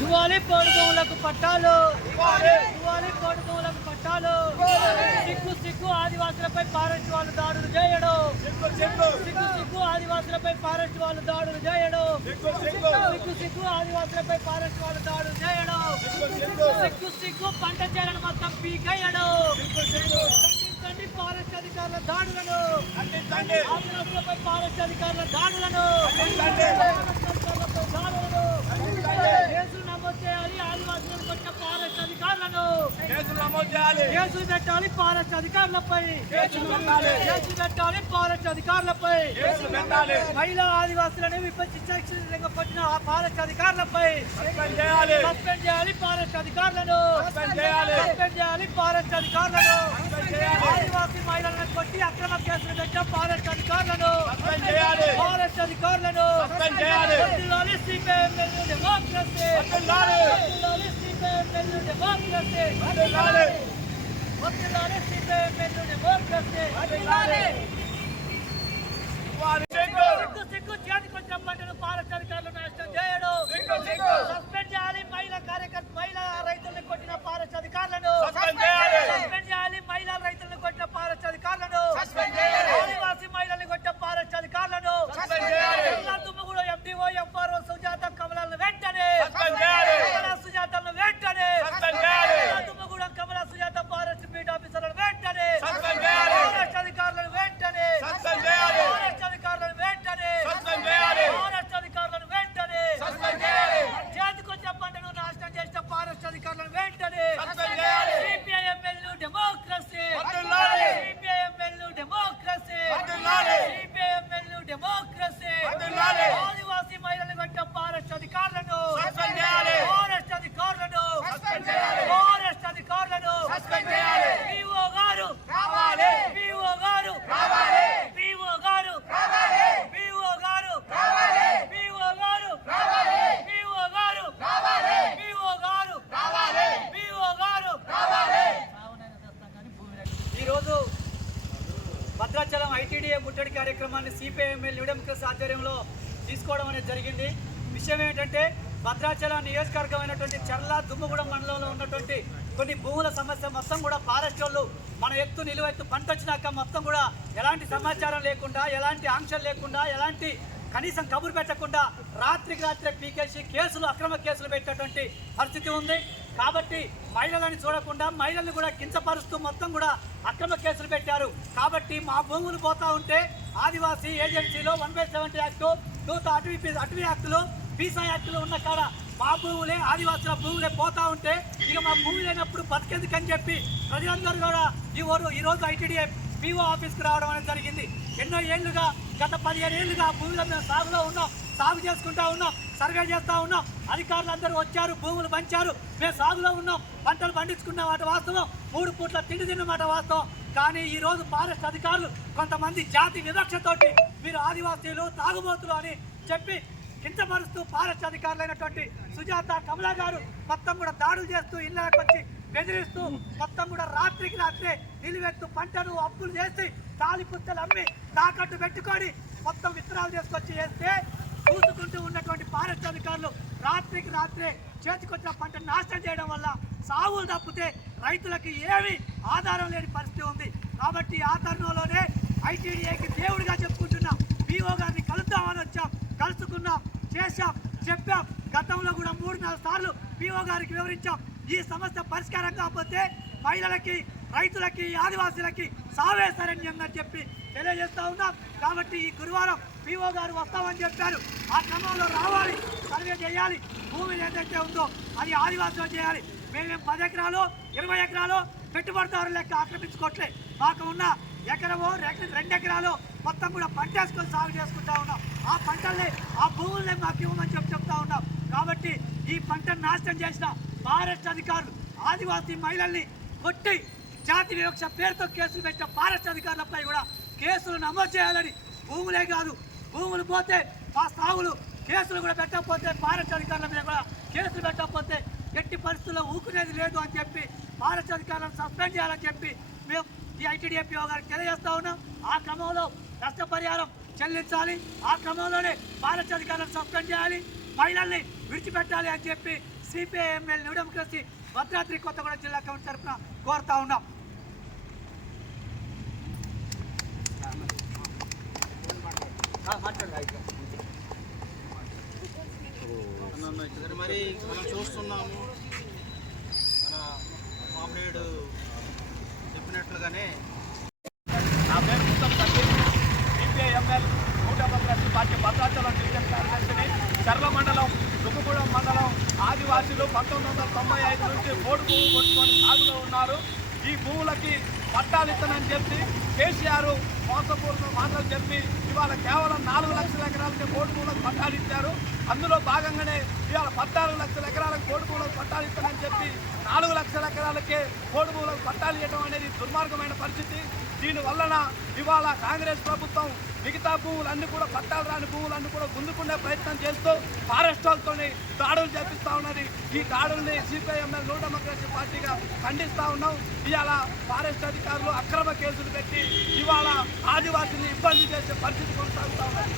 యువాలి పడుకోలకు పట్టాలు. యువాలి పడుకోలకు పట్టాలు. సిక్కు సిక్కు ఆదివాసులపై ఫారెస్ట్ వాళ్ళు దాడులు చేయడం. సిక్కు సిక్కు ఆదివాసులపై ఫారెస్ట్ వాళ్ళు దాడులు చేయడం. సిక్కు సిక్కు ఆదివాసులపై ఫారెస్ట్ వాళ్ళు దాడులు చేయడం. సిక్కు సిక్కు పంట చేరణ మొత్తం పీకయ్యడం ఖండించండి ఫారెస్ట్ అధికారుల దాడులను. ఆదివాసులపై ఫారెస్ట్ అధికారుల దాడులను. దాడులను. నమోదు చేయాలి. ఫారెస్ట్ అధికారులను. కేసులు నమోదు చేయాలి. కేసులు పెట్టాలి ఫారెస్ట్ అధికారులపై. కేసులు పెట్టాలి. కేసులు పెట్టాలి ఫారెస్ట్ అధికారులపై. కేసులు పెట్టాలి. మహిళా ఆదివాసులను విభజించిన ఆ ఫారెస్ట్ అధికారులపై. సస్పెండ్ చేయాలి. సస్పెండ్ చేయాలి ఫారెస్ట్ అధికారులను. సస్పెండ్ చేయాలి. సస్పెండ్ చేయాలి ఫారెస్ట్ అధికారులను. ఆదివాసీ మహిళలను కొట్టి అక్రమ కేసులు పెట్టిన ఫారెస్ట్ అధికారులను. సస్పెండ్ చేయాలి. ఫారెస్ట్ అధికారులను. సస్పెండ్ చేయాలి. సిపిఎం వెళ్ళు డెమోక్రసీ అడ్డలాలి అడ్డలాలి సిపిఎం వెళ్ళు డెమోక్రసీ అడ్డలాలి అడ్డలాలి సిపిఎం వెళ్ళు డెమోక్రసీ అడ్డలాలి భద్రాచలం ఐటీడీఏ ముట్టడి కార్యక్రమాన్ని సిపిఐఎంఎల్ న్యూడెమోక్రసీ ఆధ్వర్యంలో తీసుకోవడం అనేది జరిగింది. విషయం ఏంటంటే భద్రాచలం నియోజకవర్గమైనటువంటి చర్ల దుమ్మగూడెం మండలంలో ఉన్నటువంటి కొన్ని భూముల సమస్య మొత్తం కూడా ఫారెస్ట్ వాళ్ళు మన ఎత్తు నిలువెత్తు పంట వచ్చినాక మొత్తం కూడా ఎలాంటి సమాచారం లేకుండా ఎలాంటి ఆంక్షలు లేకుండా ఎలాంటి కనీసం కబురు పెట్టకుండా రాత్రికి రాత్రే పీకేసి కేసులు అక్రమ కేసులు పెట్టేటువంటి పరిస్థితి ఉంది. కాబట్టి మహిళలని చూడకుండా మహిళల్ని కూడా కించపరుస్తూ మొత్తం కూడా అక్రమ కేసులు పెట్టారు. కాబట్టి మా భూములు పోతా ఉంటే ఆదివాసీ ఏజెన్సీలో one by seventy act two అటవీ అటవీ యాక్టులు పీసా యాక్టులు ఉన్న కాడ మా భూములే ఆదివాసుల భూములే పోతా ఉంటే ఇక మా భూమి లేనప్పుడు బతికెందుకని చెప్పి ప్రజలందరూ కూడా ఈ ఊరు రోజు ఐటీడీఏ పీఓ ఆఫీస్కి రావడం అనేది జరిగింది. ఎన్నో ఏళ్ళుగా గత పదిహేను ఏళ్ళుగా భూమిలో మేము సాగులో ఉన్నాం సాగు చేసుకుంటా ఉన్నాం సర్వే చేస్తూ ఉన్నాం. అధికారులు అందరూ వచ్చారు భూములు పంచారు. మేము సాగులో ఉన్నాం పంటలు పండించుకున్నాం మాట వాస్తవం మూడు పూట్ల తిండి తిన్నమాట వాస్తవం. కానీ ఈరోజు ఫారెస్ట్ అధికారులు కొంతమంది జాతి వివక్షతోటి మీరు ఆదివాసీలు తాగుబోతులు అని చెప్పి కించపరుస్తూ ఫారెస్ట్ అధికారులైనటువంటి సుజాత కమలా గారు మొత్తం కూడా దాడులు చేస్తూ ఇళ్ళకి వచ్చి బెదిరిస్తూ మొత్తం కూడా రాత్రికి రాత్రే నిలువెత్తు పంటను అప్పులు చేసి తాలి పుస్తలు అమ్మి తాకట్టు పెట్టుకొని మొత్తం విత్తనాలు తీసుకొచ్చి చేస్తే చూసుకుంటూ ఉన్నటువంటి పారిశ్రామికారులు రాత్రికి రాత్రే చేతికొచ్చిన పంటను నాశనం చేయడం వల్ల సాగులు తప్పితే రైతులకి ఏమీ ఆధారం లేని పరిస్థితి ఉంది. కాబట్టి ఆ తరుణంలోనే ఐటీడీఏకి దేవుడిగా చెప్పుకుంటున్నాం పీఓ గారిని కలుద్దామని వచ్చాం కలుసుకున్నాం చేశాం చెప్పాం. గతంలో కూడా మూడు నాలుగు సార్లు పీఓ గారికి వివరించాం. ఈ సమస్య పరిష్కారం కాకపోతే మహిళలకి రైతులకి ఆదివాసీలకి సావే శరణ్యంగా చెప్పి తెలియజేస్తా ఉన్నాం. కాబట్టి ఈ గురువారం పీఓ గారు వస్తామని చెప్పారు. ఆ క్రమంలో రావాలి సర్వే చేయాలి. భూమి ఏదైతే ఉందో అది ఆదివాసులు చేయాలి. మేమేం పది ఎకరాలు ఇరవై ఎకరాలు పెట్టుబడిదారు లెక్క ఆక్రమించుకోవట్లే. మాకు ఉన్న ఎకరమో రెండు ఎకరాలు మొత్తం కూడా పంట వేసుకొని సాగు చేసుకుంటా ఉన్నాం. ఆ పంటల్ని ఆ భూముల్ని మాకు ఇవ్వమని చెప్పి చెప్తా ఉన్నాం. కాబట్టి ఈ పంటను నాశనం చేసిన ఫారెస్ట్ అధికారులు ఆదివాసీ మహిళల్ని కొట్టి జాతి వివక్ష పేరుతో కేసులు పెట్టిన ఫారెస్ట్ అధికారులపై కూడా కేసులు నమోదు చేయాలని భూములే కాదు భూములు పోతే మా సాగులు కేసులు కూడా పెట్టకపోతే ఫారెస్ట్ అధికారుల మీద కూడా కేసులు పెట్టకపోతే ఎట్టి పరిస్థితుల్లో ఊకునేది లేదు అని చెప్పి ఫారెస్ట్ అధికారులను సస్పెండ్ చేయాలని చెప్పి మేము ఈ ఐటీడీఎఫ్ఓ గారికి తెలియజేస్తా ఉన్నాం. ఆ క్రమంలో నష్టపరిహారం చెల్లించాలి. ఆ క్రమంలోనే ఫారెస్ట్ అధికారులను సస్పెండ్ చేయాలి. మహిళల్ని విడిచిపెట్టాలి అని చెప్పి CPIML new democracy Bhadradri Kothagudem జిల్లా కమిటీ తరఫున కోరుతా ఉన్నాం. మరి మనం చూస్తున్నాము. మన కామ్రేడ్ చెప్పినట్లుగానే నా పేరు మొత్తం సిపిఐఎంఎల్ ఆదివాసీలు పంతొమ్మిది వందల తొంభై ఐదు నుంచి బోర్డు భూములు కొట్టుకొని సాగులో ఉన్నారు. ఈ భూములకి పట్టాలు ఇస్తానని చెప్పి కేసీఆర్ మోసపూర్ణ మాటలు చెప్పి ఇవాళ కేవలం నాలుగు లక్షల ఎకరాలకి బోర్డు భూములకు పట్టాలు ఇచ్చారు. అందులో భాగంగానే ఇవాళ పద్నాలుగు లక్షల ఎకరాలకు బోర్డు భూములకు పట్టాలు ఇస్తానని చెప్పి నాలుగు లక్షల ఎకరాలకే బోర్డు భూములకు పట్టాలు ఇవ్వడం అనేది దుర్మార్గమైన పరిస్థితి. దీని వలన ఇవాళ కాంగ్రెస్ ప్రభుత్వం మిగతా భూములన్నీ కూడా పట్టాలు రాని భూములన్నీ కూడా గుందుకునే ప్రయత్నం చేస్తూ ఫారెస్ట్ వాళ్ళతో దాడులు చేపిస్తూ ఉన్నది. ఈ దాడుల్ని సిపిఐఎంఎల్ న్యూ డెమోక్రసీ పార్టీగా ఖండిస్తూ ఉన్నాం. ఇవాళ ఫారెస్ట్ అధికారులు అక్రమ కేసులు పెట్టి ఇవాళ ఆదివాసీని ఇబ్బంది చేసే పరిస్థితి కొనసాగుతా ఉన్నది.